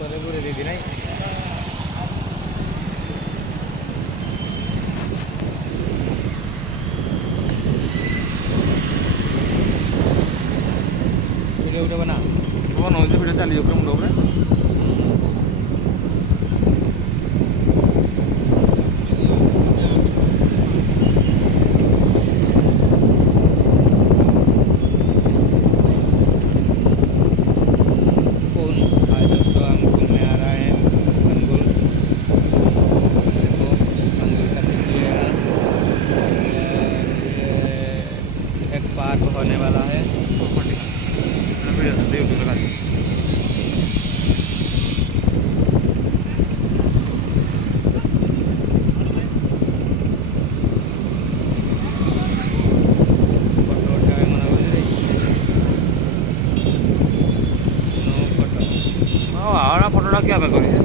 ତୋରେ ପୁରେଇ ଦେଇଛି ନାଇଁ ଭିଡ଼ିଓ ଗୋଟେ ବନା ବନଉଛି ଭିଡ଼ିଓ ଚାଲିଯିବ ପୁରା ମୁଣ୍ଡ ଉପରେ। कौन आज दोस्तों हम घूमने आ रहा है अंगुल देखो अंगुल का सीन ये है एक पार्क होने वाला है ଭିଡ଼ିଓ ୟୁଟ୍ୟୁବରେ କାଢ଼ି फोटो उठाए मना बोली नो फोटो ହଁ ଆଉ ଫଟୋଟା କିଏ ଆମେ କରିବେ